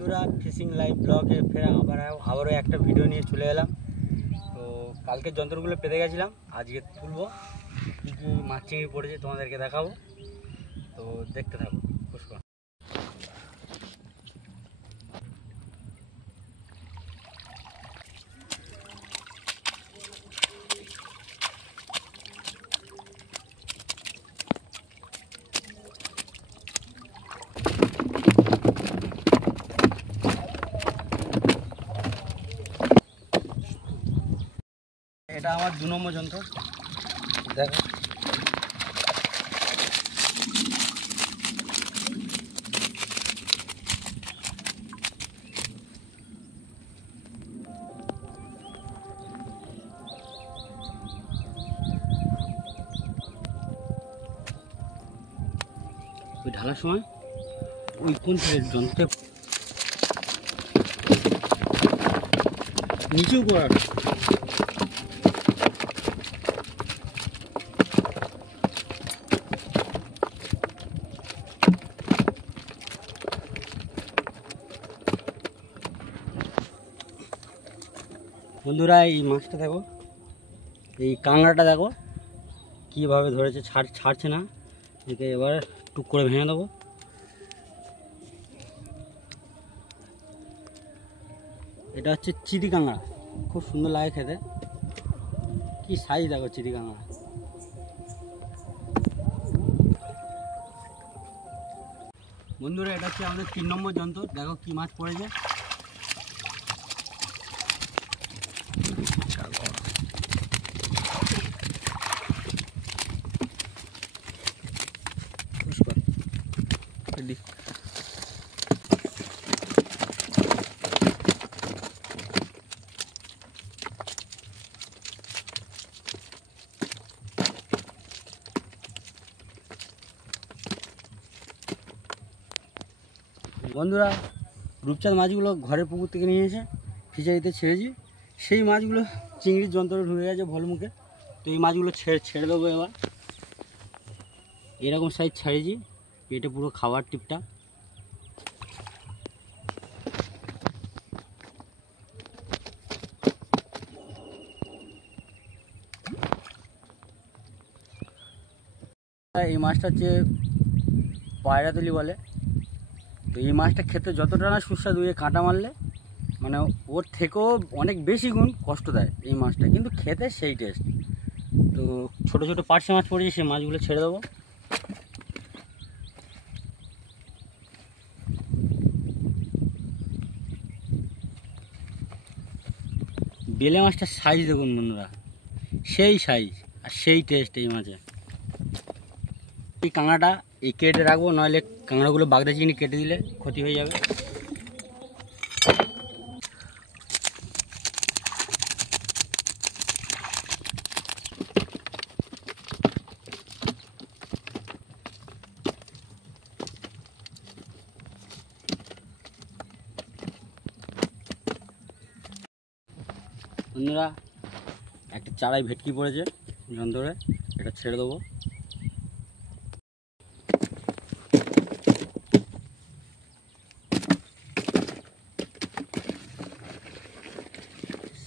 বন্ধুরা, fishing live ব্লগে ফের আবারও একটা ভিডিও নিয়ে চলে এলাম। তো কালকের যন্ত্রগুলো পেতে গেছিলাম, আজকে তুলবো। কী কী মাছ চিংড়ি পড়েছে তোমাদেরকে দেখাবো, তো দেখতে থাকো। পুষ্পা এটা আমার 2 নম্বর যন্ত্র, দেখো। ওই ঢালার সময় ওই কোন যন্ত্রে নিচেও করার বন্ধুরা, এই মাছটা দেখো, এই কাঁকড়াটা দেখো কীভাবে ধরেছে, ছাড়ছে না। একে এবার টুক করে ভেঙে দেবো। এটা হচ্ছে চিতি কাঁকড়া, খুব সুন্দর লাগে খেতে। কি সাইজ দেখো চিতি কাঁকড়া। বন্ধুরা, এটা হচ্ছে আমাদের 3 নম্বর যন্ত্র, দেখো কি মাছ পড়েছে। বন্ধুরা, রূপচাঁদ মাছগুলো ঘরের পুকুর থেকে নিয়ে এসে ফিশারিতে ছেড়েছি। সেই মাছগুলো চিংড়ির যন্ত্রে ঢুকে গেছে ভলমুখে। তো এই মাছগুলো ছেড়ে দেবো এবার। এরকম সাইজ ছাড়িয়েছি, পেটে পুরো খাবার টিপটা। এই মাছটা হচ্ছে পায়রাতলি বলে। তো এই মাছটা খেতে যতটা না সুস্বাদু, কাঁটা মারলে মানে ওর থেকেও অনেক বেশি গুণ কষ্ট দেয় এই মাছটা, কিন্তু খেতে সেই টেস্ট। তো ছোটো ছোটো পার্শে মাছ পড়েছে, সেই মাছগুলো ছেড়ে দেবো। বেলে মাছটার সাইজ দেখুন বন্ধুরা, সেই সাইজ আর সেই টেস্ট এই মাছে। এই কাঁকড়াটা এই কেটে রাখবো, নইলে কাঁকড়াগুলো বাগদা চিনি কেটে দিলে ক্ষতি হয়ে যাবে। বন্ধুরা, একটা চারায় ভেটকি পড়েছে যন্ত্রে, এটা ছেড়ে দেবো।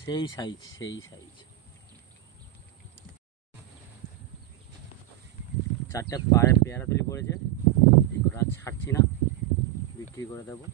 সেই সাইজ চারটে পেয়ারা তুলি পড়েছে, এগুলো আর ছাড়ছি না, বিক্রি করে দেবো।